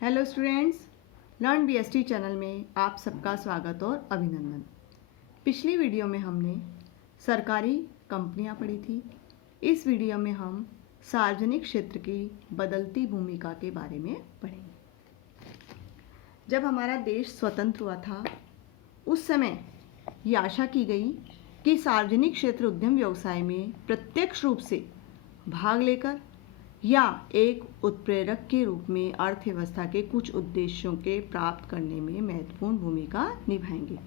Hello students, learn BST channel में आप सबका स्वागत और अभिनंदन। पिछली वीडियो में हमने सरकारी कंपनियां पढ़ी थी। इस वीडियो में हम सार्वजनिक क्षेत्र की बदलती भूमिका के बारे में पढ़ेंगे। जब हमारा देश स्वतंत्र हुआ था उस समय ये आशा की गई कि सार्वजनिक क्षेत्र उद्यम व्यवसाय में प्रत्यक्ष रूप से भाग लेकर या एक उत्प्रेरक के रूप में अर्थव्यवस्था के कुछ उद्देश्यों के प्राप्त करने में महत्वपूर्ण भूमिका निभाएंगे।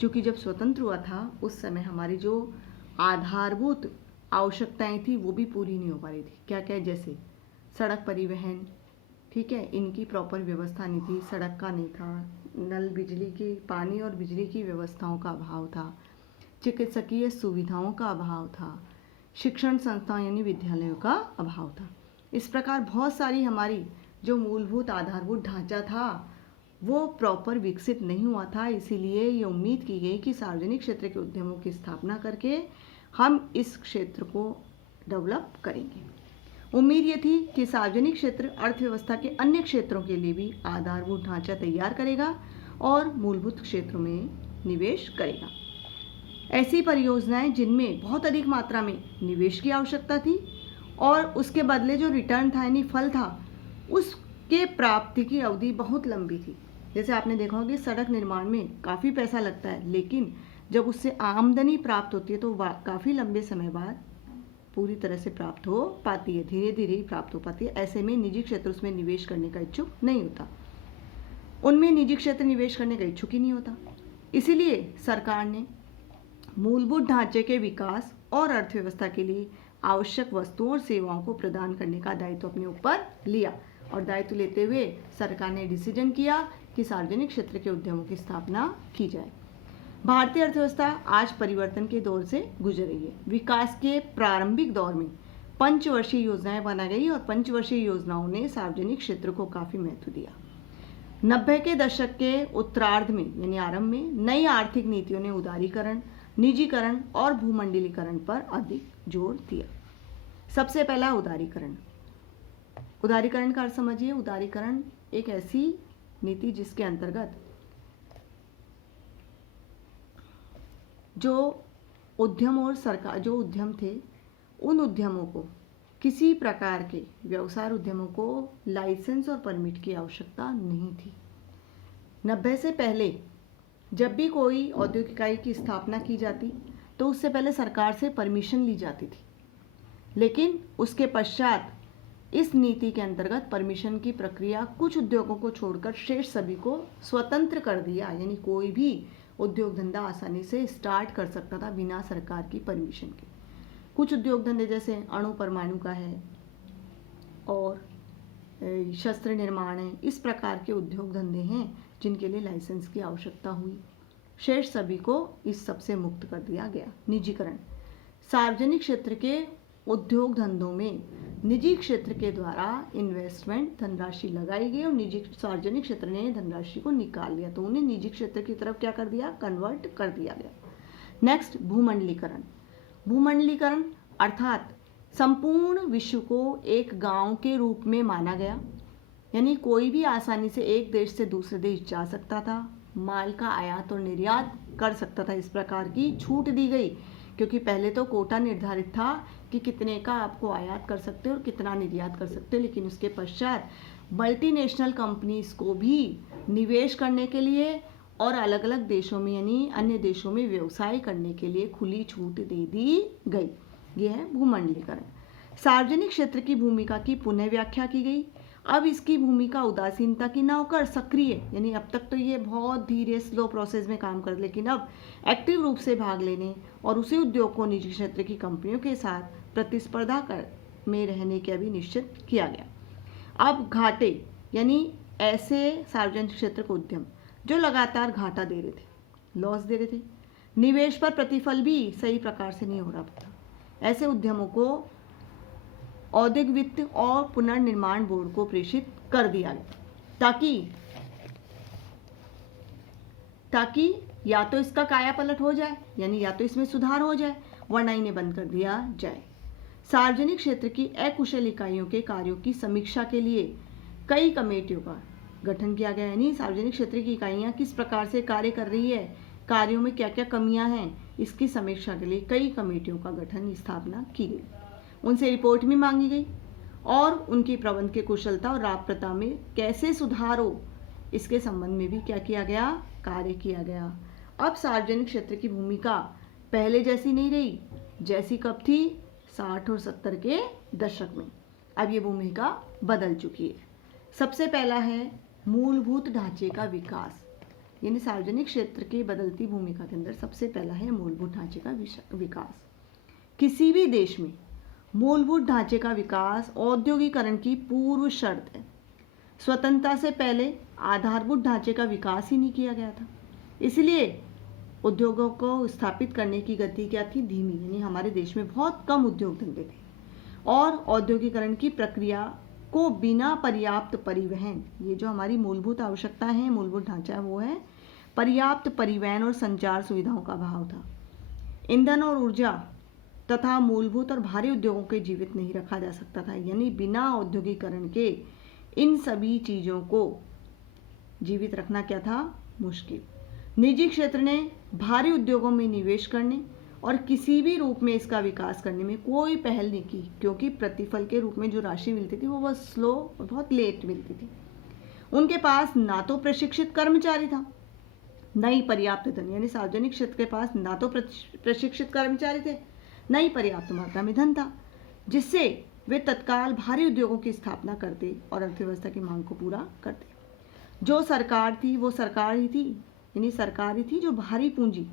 क्योंकि जब स्वतंत्र हुआ था उस समय हमारी जो आधारभूत आवश्यकताएं थी वो भी पूरी नहीं हो पा रही थी। क्या क्या, जैसे सड़क परिवहन, ठीक है, इनकी प्रॉपर व्यवस्था नहीं थी, सड़क का नहीं था, नल बिजली की, पानी और बिजली की व्यवस्थाओं का अभाव था, चिकित्सकीय सुविधाओं का अभाव था, शिक्षण संस्थाओं यानी विद्यालयों का अभाव था। इस प्रकार बहुत सारी हमारी जो मूलभूत आधारभूत ढांचा था वो प्रॉपर विकसित नहीं हुआ था। इसीलिए ये उम्मीद की गई कि सार्वजनिक क्षेत्र के उद्यमों की स्थापना करके हम इस क्षेत्र को डेवलप करेंगे। उम्मीद ये थी कि सार्वजनिक क्षेत्र अर्थव्यवस्था के अन्य क्षेत्रों के लिए भी आधारभूत ढांचा तैयार करेगा और मूलभूत क्षेत्रों में निवेश करेगा। ऐसी परियोजनाएं जिनमें बहुत अधिक मात्रा में निवेश की आवश्यकता थी और उसके बदले जो रिटर्न था यानी फल था उसके प्राप्ति की अवधि बहुत लंबी थी। जैसे आपने देखा होगा कि सड़क निर्माण में काफ़ी पैसा लगता है, लेकिन जब उससे आमदनी प्राप्त होती है तो काफ़ी लंबे समय बाद पूरी तरह से प्राप्त हो पाती है, धीरे धीरे ही प्राप्त हो पाती है। ऐसे में निजी क्षेत्र उसमें निवेश करने का इच्छुक नहीं होता, उनमें निजी क्षेत्र निवेश करने का इच्छुक ही नहीं होता। इसीलिए सरकार ने मूलभूत ढांचे के विकास और अर्थव्यवस्था के लिए आवश्यक वस्तुओं और सेवाओं को प्रदान करने का दायित्व अपने ऊपर लिया और दायित्व लेते हुए सरकार ने डिसीजन किया कि सार्वजनिक क्षेत्र के उद्यमों की स्थापना की जाए। भारतीय अर्थव्यवस्था आज परिवर्तन के दौर से गुजर रही है। विकास के प्रारंभिक दौर में पंचवर्षीय योजनाएं बनाई गई और पंचवर्षीय योजनाओं ने सार्वजनिक क्षेत्र को काफ़ी महत्व दिया। 90 के दशक के उत्तरार्ध में यानी आरंभ में नई आर्थिक नीतियों ने उदारीकरण, निजीकरण और भूमंडलीकरण पर अधिक जोर दिया। सबसे पहला उदारीकरण। उदारीकरण का अर्थ समझिए। उदारीकरण एक ऐसी नीति जिसके अंतर्गत जो उद्यम और सरकार जो उद्यम थे उन उद्यमों को, किसी प्रकार के व्यवसाय उद्यमों को लाइसेंस और परमिट की आवश्यकता नहीं थी। 90 से पहले जब भी कोई औद्योगिक इकाई की स्थापना की जाती तो उससे पहले सरकार से परमिशन ली जाती थी, लेकिन उसके पश्चात इस नीति के अंतर्गत परमिशन की प्रक्रिया कुछ उद्योगों को छोड़कर शेष सभी को स्वतंत्र कर दिया। यानी कोई भी उद्योग धंधा आसानी से स्टार्ट कर सकता था बिना सरकार की परमिशन के। कुछ उद्योग धंधे जैसे अणु परमाणु का है और शस्त्र निर्माण है, इस प्रकार के उद्योग धंधे हैं जिनके लिए लाइसेंस की आवश्यकता हुई। शेष सभी को इस सब से मुक्त कर दिया गया। निजीकरण। सार्वजनिक क्षेत्र के उद्योग धंधों में निजी क्षेत्र के द्वारा इन्वेस्टमेंट धनराशि लगाई गई और सार्वजनिक क्षेत्र ने धनराशि को निकाल लिया, तो उन्हें निजी क्षेत्र की तरफ क्या कर दिया, कन्वर्ट कर दिया गया। नेक्स्ट, भूमंडलीकरण। भूमंडलीकरण अर्थात संपूर्ण विश्व को एक गांव के रूप में माना गया। यानी कोई भी आसानी से एक देश से दूसरे देश जा सकता था, माल का आयात और निर्यात कर सकता था। इस प्रकार की छूट दी गई, क्योंकि पहले तो कोटा निर्धारित था कि कितने का आपको आयात कर सकते हो और कितना निर्यात कर सकते हो, लेकिन उसके पश्चात मल्टीनेशनल कंपनीज को भी निवेश करने के लिए और अलग अलग देशों में यानी अन्य देशों में व्यवसाय करने के लिए खुली छूट दे दी गई। यह है भूमंडलीकरण। सार्वजनिक क्षेत्र की भूमिका की पुनः व्याख्या की गई। अब इसकी भूमिका उदासीनता की ना होकर सक्रिय, यानी अब तक तो ये बहुत धीरे स्लो प्रोसेस में काम कर, लेकिन अब एक्टिव रूप से भाग लेने और उसी उद्योग को निजी क्षेत्र की कंपनियों के साथ प्रतिस्पर्धा में रहने के भी निश्चित किया गया। अब घाटे यानी ऐसे सार्वजनिक क्षेत्र के उद्यम जो लगातार घाटा दे रहे थे, लॉस दे रहे थे, निवेश पर प्रतिफल भी सही प्रकार से नहीं हो रहा था, ऐसे उद्यमों को औद्योगिक वित्त और पुनर्निर्माण बोर्ड को प्रेषित कर दिया गया, ताकि या तो इसका कायापलट हो जाए, यानी या तो इसमें सुधार हो जाए, वरना इन्हें बंद कर दिया जाए। सार्वजनिक क्षेत्र की अकुशल इकाइयों के कार्यों की समीक्षा के लिए कई कमेटियों का गठन किया गया, यानी सार्वजनिक क्षेत्र की इकाइयाँ किस प्रकार से कार्य कर रही है, कार्यों में क्या क्या कमियां हैं, इसकी समीक्षा के लिए कई कमेटियों का गठन स्थापना की गई। उनसे रिपोर्ट भी मांगी गई और उनकी प्रबंध की कुशलता और लाभप्रदता में कैसे सुधार हो, इसके संबंध में भी क्या किया गया, कार्य किया गया। अब सार्वजनिक क्षेत्र की भूमिका पहले जैसी नहीं रही, जैसी कब थी, 60 और 70 के दशक में। अब ये भूमिका बदल चुकी है। सबसे पहला है मूलभूत ढांचे का विकास, यानी सार्वजनिक क्षेत्र की बदलती भूमिका के अंदर सबसे पहला है मूलभूत ढांचे का विकास। किसी भी देश में मूलभूत ढांचे का विकास औद्योगिकरण की पूर्व शर्त है। स्वतंत्रता से पहले आधारभूत ढांचे का विकास ही नहीं किया गया था, इसलिए उद्योगों को स्थापित करने की गति क्या थी, धीमी, यानी हमारे देश में बहुत कम उद्योग धंधे थे और औद्योगिकरण की प्रक्रिया को बिना पर्याप्त परिवहन, ये जो हमारी मूलभूत आवश्यकता है, मूलभूत ढांचा, वो है पर्याप्त परिवहन और संचार सुविधाओं का अभाव था। ईंधन और ऊर्जा तथा मूलभूत और भारी उद्योगों के जीवित नहीं रखा जा सकता था, यानी बिना औद्योगिकरण के इन सभी चीज़ों को जीवित रखना क्या था, मुश्किल। निजी क्षेत्र ने भारी उद्योगों में निवेश करने और किसी भी रूप में इसका विकास करने में कोई पहल नहीं की, क्योंकि प्रतिफल के रूप में जो राशि मिलती थी वो बहुत स्लो और बहुत लेट मिलती थी। उनके पास ना तो प्रशिक्षित कर्मचारी था, न ही पर्याप्त धन, यानी सार्वजनिक क्षेत्र के पास ना तो प्रशिक्षित कर्मचारी थे, न ही पर्याप्त मात्रा में धन था, जिससे वे तत्काल भारी उद्योगों की स्थापना करते और अर्थव्यवस्था की मांग को पूरा करते। जो सरकार थी वो सरकार ही थी, यानी सरकार ही थी जो भारी पूंजी,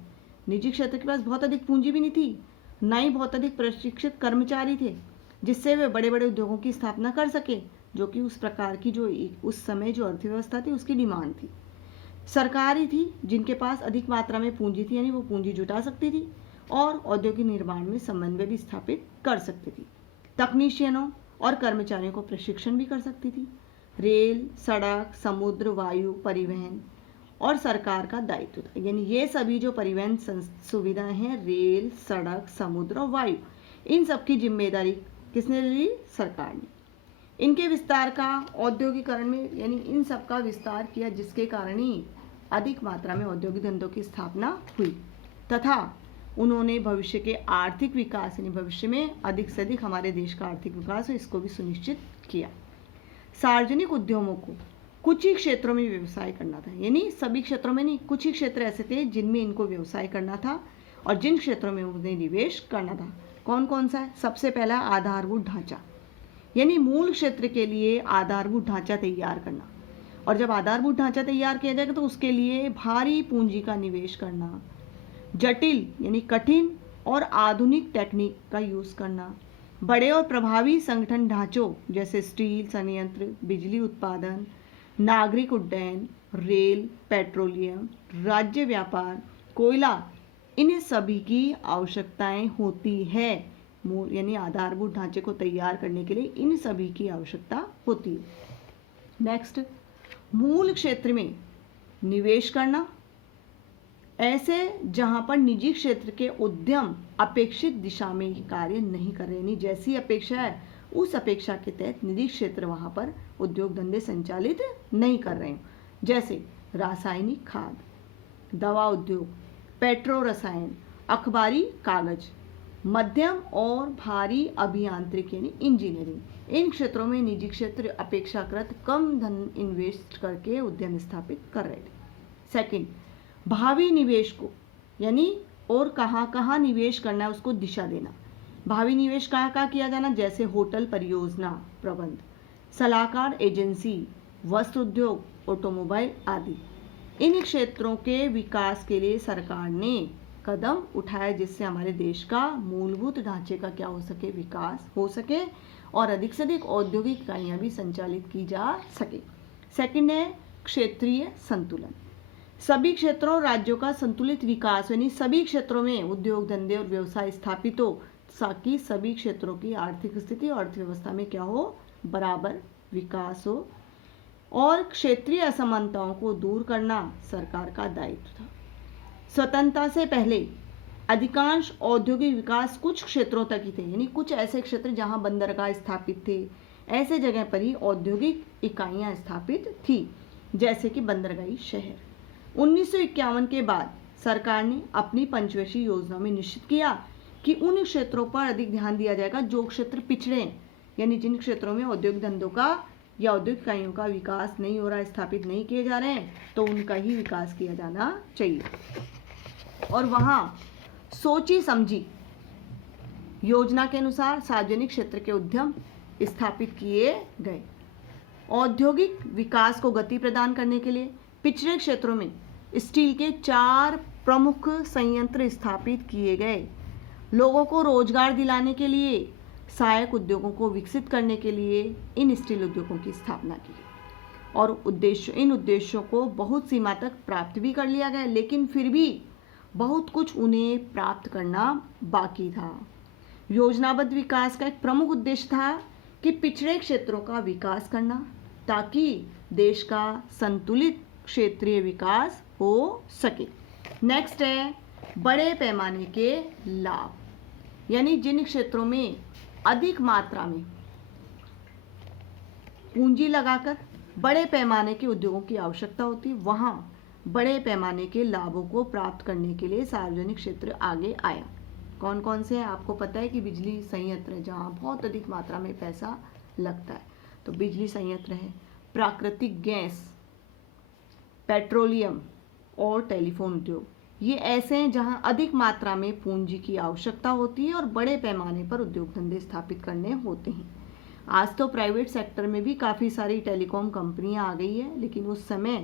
निजी क्षेत्र के पास बहुत अधिक पूंजी भी नहीं थी, न ही बहुत अधिक प्रशिक्षित कर्मचारी थे, जिससे वे बड़े बड़े उद्योगों की स्थापना कर सके, जो कि उस प्रकार की जो उस समय जो अर्थव्यवस्था थी उसकी डिमांड थी। सरकार ही थी जिनके पास अधिक मात्रा में पूंजी थी, यानी वो पूंजी जुटा सकती थी और औद्योगिक निर्माण में समन्वय भी स्थापित कर सकती थी। तकनीशियनों और कर्मचारियों को प्रशिक्षण भी कर सकती थी। रेल, सड़क, समुद्र, वायु परिवहन और सरकार का दायित्व था, यानी ये सभी जो परिवहन सुविधाएं हैं, रेल, सड़क, समुद्र और वायु, इन सब की जिम्मेदारी किसने ली, सरकार ने। इनके विस्तार का औद्योगिकरण में, यानी इन सब का विस्तार किया, जिसके कारण ही अधिक मात्रा में औद्योगिक धंधों की स्थापना हुई तथा उन्होंने भविष्य के आर्थिक विकास, यानी भविष्य में अधिक से अधिक हमारे देश का आर्थिक विकास हो, इसको भी सुनिश्चित किया। सार्वजनिक उद्यमों को कुछ ही क्षेत्रों में व्यवसाय करना था, यानी सभी क्षेत्रों में नहीं, कुछ ही क्षेत्र ऐसे थे जिनमें इनको व्यवसाय करना था और जिन क्षेत्रों में उन्हें निवेश करना था। कौन कौन सा है? सबसे पहला आधारभूत ढांचा, यानी मूल क्षेत्र के लिए आधारभूत ढांचा तैयार करना, और जब आधारभूत ढांचा तैयार किया जाएगा तो उसके लिए भारी पूंजी का निवेश करना, जटिल यानी कठिन और आधुनिक टेक्निक का यूज़ करना, बड़े और प्रभावी संगठन ढांचों जैसे स्टील संयंत्र, बिजली उत्पादन, नागरिक उड्डयन, रेल, पेट्रोलियम, राज्य व्यापार, कोयला, इन सभी की आवश्यकताएं होती है। यानी आधारभूत ढांचे को तैयार करने के लिए इन सभी की आवश्यकता होती है। नेक्स्ट, मूल क्षेत्र में निवेश करना, ऐसे जहां पर निजी क्षेत्र के उद्यम अपेक्षित दिशा में कार्य नहीं कर रहे, यानी जैसी अपेक्षा है उस अपेक्षा के तहत निजी क्षेत्र वहां पर उद्योग धंधे संचालित नहीं कर रहे हैं, जैसे रासायनिक खाद, दवा उद्योग, पेट्रो रसायन, अखबारी कागज, मध्यम और भारी अभियांत्रिकी यानी इंजीनियरिंग, इन क्षेत्रों में निजी क्षेत्र अपेक्षाकृत कम धन इन्वेस्ट करके उद्यम स्थापित कर रहे थे। सेकंड, भावी निवेश को, यानी और कहाँ कहाँ निवेश करना है उसको दिशा देना। भावी निवेश कहाँ कहाँ किया जाना, जैसे होटल परियोजना प्रबंध, सलाहकार एजेंसी, वस्त्र उद्योग, ऑटोमोबाइल आदि। इन क्षेत्रों के विकास के लिए सरकार ने कदम उठाया जिससे हमारे देश का मूलभूत ढांचे का क्या हो सके, विकास हो सके और अधिक से अधिक औद्योगिक इकाइयाँ भी संचालित की जा सके। सेकंड है क्षेत्रीय संतुलन, सभी क्षेत्रों और राज्यों का संतुलित विकास, यानी सभी क्षेत्रों में उद्योग धंधे और व्यवसाय स्थापित हो ताकि सभी क्षेत्रों की आर्थिक स्थिति और अर्थव्यवस्था में क्या हो, बराबर विकास हो। और क्षेत्रीय असमानताओं को दूर करना सरकार का दायित्व था। स्वतंत्रता से पहले अधिकांश औद्योगिक विकास कुछ क्षेत्रों तक ही थे, यानी कुछ ऐसे क्षेत्र जहां बंदरगाह स्थापित थे, ऐसे जगह पर ही औद्योगिक इकाइयां स्थापित थी। जैसे कि बंदरगाही शहर। 1951 के बाद सरकार ने अपनी पंचवर्षीय योजना में निश्चित किया कि उन क्षेत्रों पर अधिक ध्यान दिया जाएगा जो क्षेत्र पिछड़े हैं, यानी जिन क्षेत्रों में औद्योगिक धंधों का या औद्योगिक इकाइयों का विकास नहीं हो रहा, स्थापित नहीं किए जा रहे हैं, तो उनका ही विकास किया जाना चाहिए। और वहाँ सोची समझी योजना के अनुसार सार्वजनिक क्षेत्र के उद्यम स्थापित किए गए। औद्योगिक विकास को गति प्रदान करने के लिए पिछड़े क्षेत्रों में स्टील के 4 प्रमुख संयंत्र स्थापित किए गए। लोगों को रोजगार दिलाने के लिए सहायक उद्योगों को विकसित करने के लिए इन स्टील उद्योगों की स्थापना की गई और इन उद्देश्यों को बहुत सीमा तक प्राप्त भी कर लिया गया, लेकिन फिर भी बहुत कुछ उन्हें प्राप्त करना बाकी था। योजनाबद्ध विकास का एक प्रमुख उद्देश्य था कि पिछड़े क्षेत्रों का विकास करना ताकि देश का संतुलित क्षेत्रीय विकास हो सके। नेक्स्ट है बड़े पैमाने के लाभ, यानी जिन क्षेत्रों में अधिक मात्रा में पूंजी लगाकर बड़े पैमाने के उद्योगों की आवश्यकता होती, वहां बड़े पैमाने के लाभों को प्राप्त करने के लिए सार्वजनिक क्षेत्र आगे आया। कौन कौन से हैं आपको पता है कि बिजली संयंत्र है जहाँ बहुत अधिक मात्रा में पैसा लगता है, तो बिजली संयंत्र है, प्राकृतिक गैस, पेट्रोलियम और टेलीफोन उद्योग, ये ऐसे हैं जहाँ अधिक मात्रा में पूंजी की आवश्यकता होती है और बड़े पैमाने पर उद्योग धंधे स्थापित करने होते हैं। आज तो प्राइवेट सेक्टर में भी काफ़ी सारी टेलीकॉम कंपनियां आ गई है, लेकिन उस समय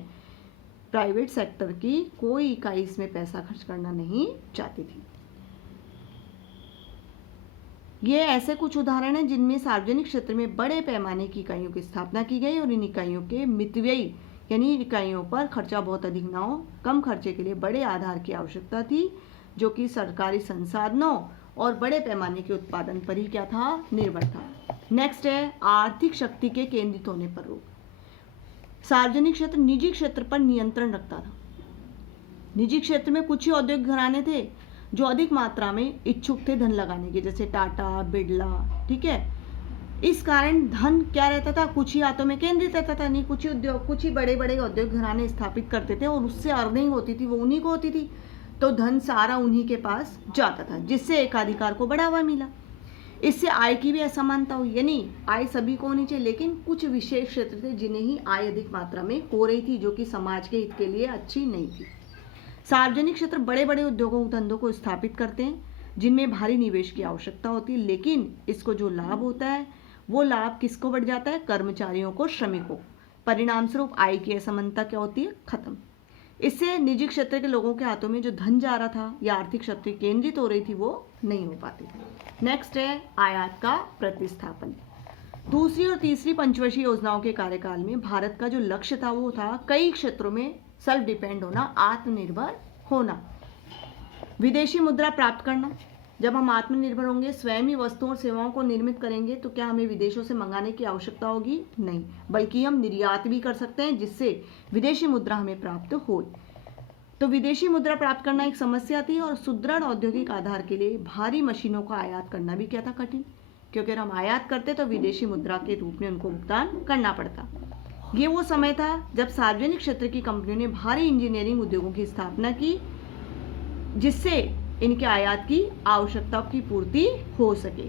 प्राइवेट सेक्टर की कोई इकाई इसमें पैसा खर्च करना नहीं चाहती थी। ये ऐसे कुछ उदाहरण हैं जिनमें सार्वजनिक क्षेत्र में बड़े पैमाने की इकाइयों की स्थापना की गई और इन इकाइयों के मितव्ययी यानी इकाइयों पर खर्चा बहुत अधिक ना हो, कम खर्चे के लिए बड़े आधार की आवश्यकता थी, जो कि सरकारी संसाधनों और बड़े पैमाने के उत्पादन पर ही क्या था, निर्भर था। नेक्स्ट है आर्थिक शक्ति के केंद्रित होने पर रोक। सार्वजनिक क्षेत्र निजी क्षेत्र पर नियंत्रण रखता था। निजी क्षेत्र में कुछ ही औद्योगिक घराने थे जो अधिक मात्रा में इच्छुक थे धन लगाने के, जैसे टाटा, बिरला, ठीक है। इस कारण धन क्या रहता था, कुछ ही हाथों में केंद्रित रहता था, नहीं कुछ ही बड़े बड़े औद्योगिक घराने स्थापित करते थे और उससे अर्निंग होती थी वो उन्हीं को होती थी, तो धन सारा उन्हीं के पास जाता था, जिससे एकाधिकार को बढ़ावा मिला। इससे आय की भी असमानता हुई, यानी आय सभी को होनी चाहिए, लेकिन कुछ विशेष क्षेत्र थे जिन्हें ही आय अधिक मात्रा में हो रही थी, जो कि समाज के हित के लिए अच्छी नहीं थी। सार्वजनिक क्षेत्र बड़े बड़े उद्योगों धंधों को स्थापित करते हैं जिनमें भारी निवेश की आवश्यकता होती है, लेकिन इसको जो लाभ होता है वो लाभ किसको बढ़ जाता है, कर्मचारियों को, श्रमिकों। परिणाम स्वरूप आय की असमानता क्या होती है, खत्म। इससे निजी क्षेत्र के लोगों के हाथों में जो धन जा रहा था या आर्थिक शक्ति केंद्रित हो रही थी वो नहीं हो पाती थी। नेक्स्ट है आयात का प्रतिस्थापन। दूसरी और तीसरी पंचवर्षीय योजनाओं के कार्यकाल में भारत का जो लक्ष्य था वो था कई क्षेत्रों में सेल्फ डिपेंड होना, आत्मनिर्भर होना। विदेशी मुद्रा प्राप्त करना। जब हम आत्मनिर्भर होंगे, स्वयं ही वस्तुओं और सेवाओं को निर्मित करेंगे, तो क्या हमें विदेशों से मंगाने की आवश्यकता होगी, नहीं, बल्कि हम निर्यात भी कर सकते हैं जिससे विदेशी मुद्रा हमें प्राप्त हो। तो विदेशी मुद्रा प्राप्त करना एक समस्या थी और सुदृढ़ औद्योगिक आधार के लिए भारी मशीनों का आयात करना भी क्या था, कठिन, क्योंकि अगर हम आयात करते तो विदेशी मुद्रा के रूप में उनको भुगतान करना पड़ता। ये वो समय था जब सार्वजनिक क्षेत्र की कंपनियों ने भारी इंजीनियरिंग उद्योगों की स्थापना की, जिससे इनके आयात की आवश्यकताओं की पूर्ति हो सके।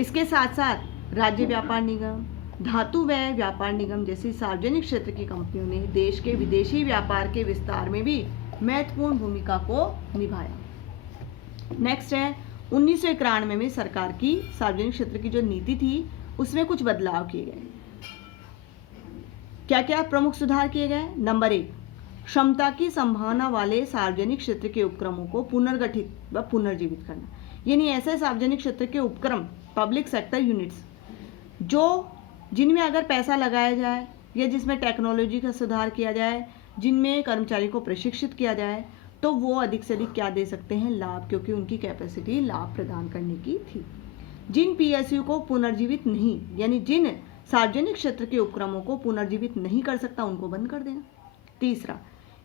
इसके साथ साथ राज्य व्यापार निगम, धातु व्यय व्यापार निगम जैसी सार्वजनिक क्षेत्र की कंपनियों ने देश के विदेशी व्यापार के विस्तार में भी महत्वपूर्ण भूमिका को निभाया। नेक्स्ट है 1991 में सरकार की सार्वजनिक क्षेत्र की जो नीति थी उसमें कुछ बदलाव किए गए। क्या क्या प्रमुख सुधार किए गए। नंबर 1, क्षमता की संभावना वाले सार्वजनिक क्षेत्र के उपक्रमों को पुनर्गठित व पुनर्जीवित करना, यानी ऐसे सार्वजनिक क्षेत्र के उपक्रम, पब्लिक सेक्टर यूनिट्स, जिनमें अगर पैसा लगाया जाए या जिसमें टेक्नोलॉजी का सुधार किया जाए, जिनमें कर्मचारी को प्रशिक्षित किया जाए, तो वो अधिक से अधिक क्या दे सकते हैं, लाभ, क्योंकि उनकी कैपेसिटी लाभ प्रदान करने की थी। जिन पीएसयू को पुनर्जीवित नहीं, यानी जिन सार्वजनिक क्षेत्र के उपक्रमों को पुनर्जीवित नहीं कर सकता, उनको बंद कर देना। तीसरा,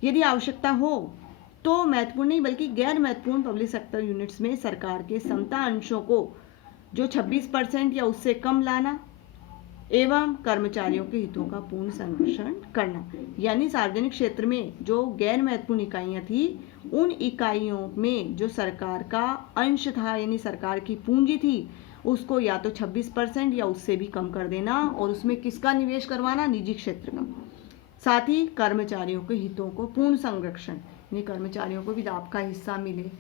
यदि आवश्यकता हो तो महत्वपूर्ण नहीं बल्कि गैर महत्वपूर्ण पब्लिक सेक्टर यूनिट्स में सरकार के समता अंशों को जो 26% या उससे कम लाना, एवं कर्मचारियों के हितों का पूर्ण संरक्षण करना। यानी सार्वजनिक क्षेत्र में जो गैर महत्वपूर्ण इकाइयां थी, उन इकाइयों में जो सरकार का अंश था यानी सरकार की पूंजी थी, उसको या तो 26% या उससे भी कम कर देना और उसमें किसका निवेश करवाना, निजी क्षेत्र का। साथ ही कर्मचारियों के हितों को पूर्ण संरक्षण, यानी कर्मचारियों को भी लाभ का हिस्सा मिले,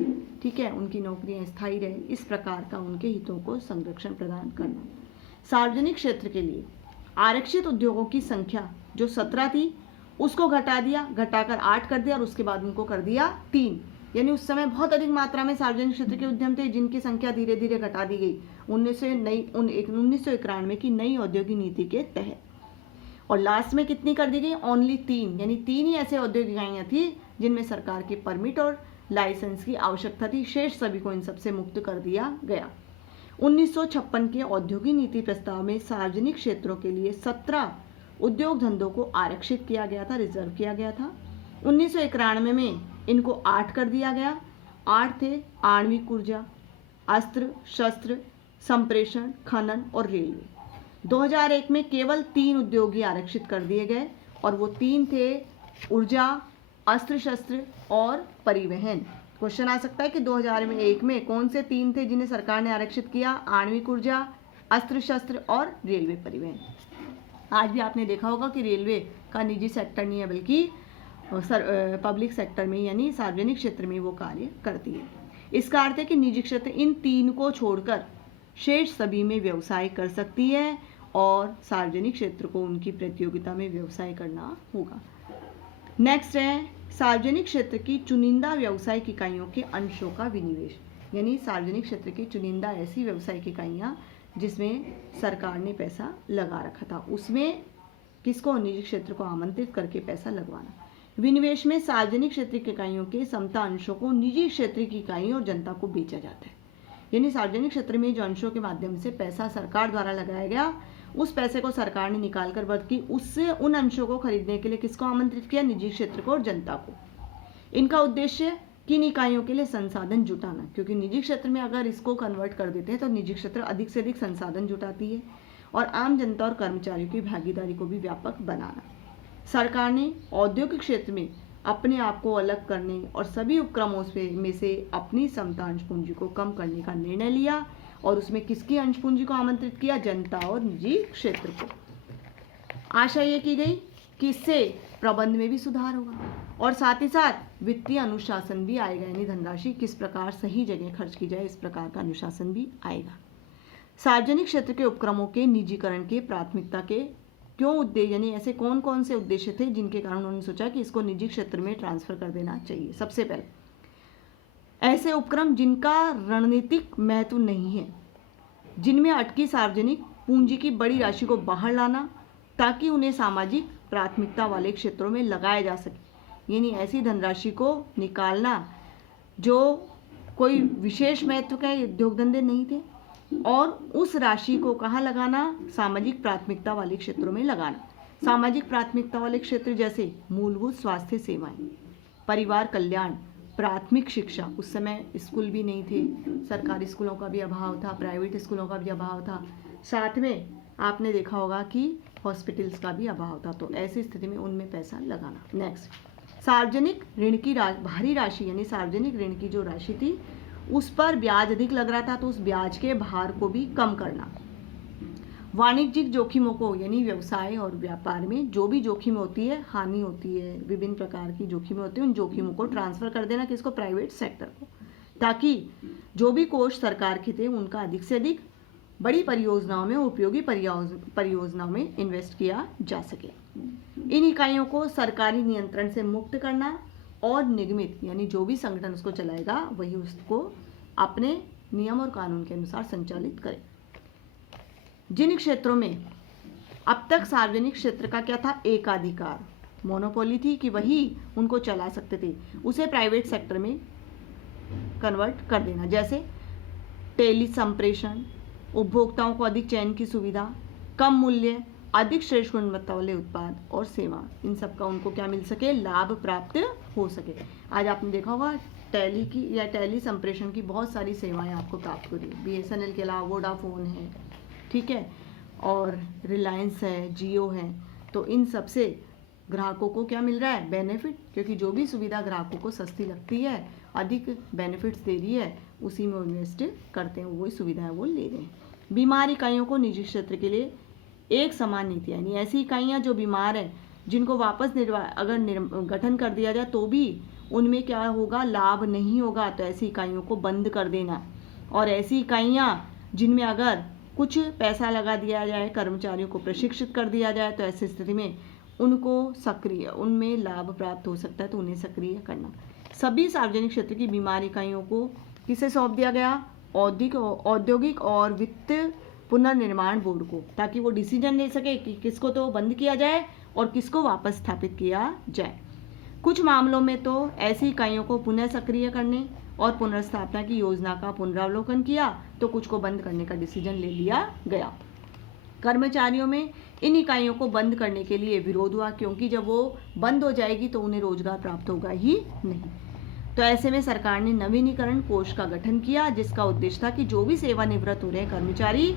ठीक है, उनकी नौकरियां स्थायी रहे, इस प्रकार का उनके हितों को संरक्षण प्रदान करना। सार्वजनिक क्षेत्र के लिए आरक्षित उद्योगों की संख्या जो 17 थी उसको घटाकर 8 कर दिया और उसके बाद उनको कर दिया 3। यानी उस समय बहुत अधिक मात्रा में सार्वजनिक क्षेत्र के उद्यम थे जिनकी संख्या धीरे धीरे घटा दी गई 1991 की नई औद्योगिक नीति के तहत। और लास्ट में कितनी कर दी गई, ओनली 3, यानी 3 ही ऐसे औद्योगिक इकाइयां थी जिनमें सरकार की परमिट और लाइसेंस की आवश्यकता थी, शेष सभी को इन सबसे मुक्त कर दिया गया। 1956 के औद्योगिक नीति प्रस्ताव में सार्वजनिक क्षेत्रों के लिए 17 उद्योग धंधों को आरक्षित किया गया था, रिजर्व किया गया था। 1991 में इनको 8 कर दिया गया। 8 थे आणविक ऊर्जा, अस्त्र शस्त्र, संप्रेषण, खनन और रेलवे। 2001 में केवल 3 उद्योग ही आरक्षित कर दिए गए और वो 3 थे ऊर्जा, अस्त्र शस्त्र और परिवहन। क्वेश्चन आ सकता है कि 2001 में कौन से 3 थे जिन्हें सरकार ने आरक्षित किया, आणविक ऊर्जा, अस्त्र शस्त्र और रेलवे परिवहन। आज भी आपने देखा होगा कि रेलवे का निजी सेक्टर नहीं है बल्कि पब्लिक सेक्टर में यानी सार्वजनिक क्षेत्र में वो कार्य करती है। इसका अर्थ है कि निजी क्षेत्र इन 3 को छोड़कर शेष सभी में व्यवसाय कर सकती है और सार्वजनिक क्षेत्र को उनकी प्रतियोगिता में व्यवसाय करना होगा। नेक्स्ट है सार्वजनिक क्षेत्र की चुनिंदा व्यावसायिक इकाइयों के अंशों का विनिवेश। यानी सार्वजनिक क्षेत्र की चुनिंदा ऐसी व्यावसायिक इकाइयाँ जिसमें सरकार ने पैसा लगा रखा था, उसमें किसको, निजी क्षेत्र को आमंत्रित करके पैसा लगवाना। विनिवेश में सार्वजनिक क्षेत्र की इकाइयों के समता अंशों को निजी क्षेत्र की इकाइयों और जनता को बेचा जाता है। यानी सार्वजनिक क्षेत्र में जो अंशों के माध्यम से पैसा सरकार द्वारा लगाया गया, उस पैसे को सरकार ने निकाल कर बल्कि उससे उन अंशों को खरीदने के लिए किसको आमंत्रित किया, निजी क्षेत्र को और जनता को। इनका उद्देश्य किन इकाइयों के लिए संसाधन जुटाना, क्योंकि निजी क्षेत्र में अगर इसको कन्वर्ट कर देते हैं तो निजी क्षेत्र अधिक से अधिक संसाधन जुटाती है, और आम जनता और कर्मचारियों की भागीदारी को भी व्यापक बनाना। सरकार ने औद्योगिक क्षेत्र में अपने आप को अलग करने और सभी उपक्रमों में से अपनी समता अंश पूंजी को कम करने का निर्णय लिया और उसमें किसकी अंश पूंजी को आमंत्रित किया, जनता और निजी क्षेत्र को। आशा ये की गई कि इससे प्रबंध में भी सुधार होगा और साथ ही साथ वित्तीय अनुशासन भी आएगा, यानी धनराशि किस प्रकार सही जगह खर्च की जाए इस प्रकार का अनुशासन भी आएगा। सार्वजनिक क्षेत्र के उपक्रमों के निजीकरण के प्राथमिकता के क्यों उद्देश्य, यानी ऐसे कौन कौन से उद्देश्य थे जिनके कारण उन्होंने सोचा कि इसको निजी क्षेत्र में ट्रांसफर कर देना चाहिए। सबसे पहले ऐसे उपक्रम जिनका रणनीतिक महत्व नहीं है, जिनमें अटकी सार्वजनिक पूंजी की बड़ी राशि को बाहर लाना ताकि उन्हें सामाजिक प्राथमिकता वाले क्षेत्रों में लगाया जा सके। यानी ऐसी धनराशि को निकालना जो कोई विशेष महत्व के उद्योग धंधे नहीं थे और उस राशि को कहाँ लगाना, सामाजिक प्राथमिकता वाले क्षेत्रों में लगाना। सामाजिक प्राथमिकता वाले क्षेत्र जैसे मूलभूत स्वास्थ्य सेवाएं, परिवार कल्याण, प्राथमिक शिक्षा, उस समय स्कूल भी नहीं थे, सरकारी स्कूलों का भी अभाव था, प्राइवेट स्कूलों का भी अभाव था, साथ में आपने देखा होगा कि हॉस्पिटल्स का भी अभाव था, तो ऐसी स्थिति में उनमें पैसा लगाना। नेक्स्ट, सार्वजनिक ऋण की भारी राशि, यानी सार्वजनिक ऋण की जो राशि थी उस पर ब्याज अधिक लग रहा था तो उस ब्याज के भार को भी कम करना। वाणिज्यिक जोखिमों को, यानी व्यवसाय और व्यापार में जो भी जोखिम होती है, हानि होती है, विभिन्न प्रकार की जोखिमें होती है, उन जोखिमों को ट्रांसफर कर देना किसको, प्राइवेट सेक्टर को, ताकि जो भी कोष सरकार के थे उनका अधिक से अधिक बड़ी परियोजनाओं में, उपयोगी परियोजनाओं में इन्वेस्ट किया जा सके। इन इकाइयों को सरकारी नियंत्रण से मुक्त करना और निगमित, यानी जो भी संगठन उसको चलाएगा वही उसको अपने नियम और कानून के अनुसार संचालित करे। जिन क्षेत्रों में अब तक सार्वजनिक क्षेत्र का क्या था, एकाधिकार, मोनोपोली थी कि वही उनको चला सकते थे, उसे प्राइवेट सेक्टर में कन्वर्ट कर देना। जैसे टेली संप्रेषण, उपभोक्ताओं को अधिक चयन की सुविधा, कम मूल्य, अधिक श्रेष्ठ गुणवत्ता वाले उत्पाद और सेवा, इन सब का उनको क्या मिल सके, लाभ प्राप्त हो सके। आज आपने देखा होगा टेली की या टेली संप्रेषण की बहुत सारी सेवाएं आपको प्राप्त हो रही है। BSNL के अलावा वोडाफोन है, ठीक है, और रिलायंस है, जियो है, तो इन सब से ग्राहकों को क्या मिल रहा है? बेनिफिट, क्योंकि जो भी सुविधा ग्राहकों को सस्ती लगती है, अधिक बेनिफिट्स दे रही है, उसी में वो इन्वेस्ट करते हैं, वही सुविधा है वो ले रहे हैं। बीमार इकाइयों को निजी क्षेत्र के लिए एक समान नीति, यानी ऐसी इकाइयाँ जो बीमार हैं जिनको वापस गठन कर दिया जाए तो भी उनमें क्या होगा? लाभ नहीं होगा, तो ऐसी इकाइयों को बंद कर देना। और ऐसी इकाइयाँ जिनमें अगर कुछ पैसा लगा दिया जाए, कर्मचारियों को प्रशिक्षित कर दिया जाए, तो ऐसी स्थिति में उनमें लाभ प्राप्त हो सकता है, तो उन्हें सक्रिय करना। सभी सार्वजनिक क्षेत्र की बीमार इकाइयों को किसे सौंप दिया गया? औद्योगिक और वित्त पुनर्निर्माण बोर्ड को, ताकि वो डिसीजन ले सके कि किसको तो बंद किया जाए और किसको वापस स्थापित किया जाए। कुछ मामलों में तो ऐसी इकाइयों को पुनः सक्रिय करने और पुनर्स्थापना की योजना का पुनरावलोकन किया, तो कुछ को बंद करने का डिसीजन ले लिया गया। कर्मचारियों में इन इकाइयों को बंद करने के लिए विरोध हुआ, क्योंकि जब वो बंद हो जाएगी तो उन्हें रोजगार प्राप्त होगा ही नहीं। तो ऐसे में सरकार ने नवीनीकरण कोष का गठन किया, जिसका उद्देश्य था कि जो भी सेवानिवृत्त हो रहे हैं कर्मचारी,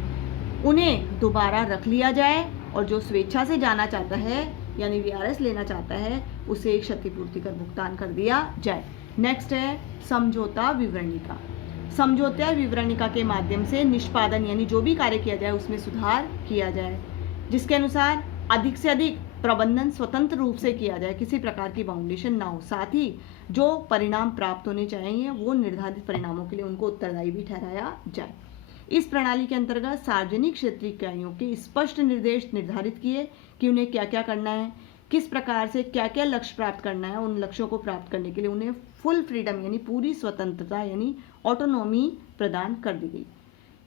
उन्हें दोबारा रख लिया जाए, और जो स्वेच्छा से जाना चाहता है यानी वीआरएस लेना चाहता है, उसे एक क्षतिपूर्ति कर भुगतान कर दिया जाए। नेक्स्ट है समझौता विवरणिका। समझौता विवरणिका के माध्यम से निष्पादन यानी जो भी कार्य किया जाए उसमें सुधार किया जाए, जिसके अनुसार अधिक से अधिक प्रबंधन स्वतंत्र रूप से किया जाए, किसी प्रकार की बाउंडेशन ना हो। साथ ही जो परिणाम प्राप्त होने चाहिए वो निर्धारित परिणामों के लिए उनको उत्तरदायी भी ठहराया जाए। इस प्रणाली के अंतर्गत सार्वजनिक क्षेत्र इकाइयों के स्पष्ट निर्देश निर्धारित किए कि उन्हें क्या क्या करना है, किस प्रकार से क्या क्या लक्ष्य प्राप्त करना है। उन लक्ष्यों को प्राप्त करने के लिए उन्हें फुल फ्रीडम यानी पूरी स्वतंत्रता यानी ऑटोनॉमी प्रदान कर दी गई।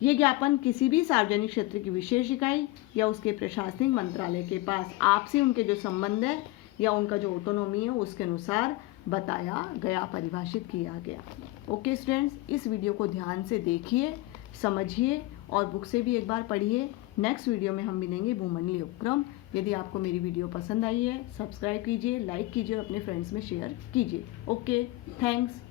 ये ज्ञापन किसी भी सार्वजनिक क्षेत्र की विशेष इकाई या उसके प्रशासनिक मंत्रालय के पास आपसी उनके जो संबंध है या उनका जो ऑटोनॉमी है उसके अनुसार बताया गया, परिभाषित किया गया। ओके स्टूडेंट्स, इस वीडियो को ध्यान से देखिए, समझिए और बुक से भी एक बार पढ़िए। नेक्स्ट वीडियो में हम मिलेंगे भूमंडलीय उपक्रम। यदि आपको मेरी वीडियो पसंद आई है, सब्सक्राइब कीजिए, लाइक कीजिए और अपने फ्रेंड्स में शेयर कीजिए। Okay, thanks.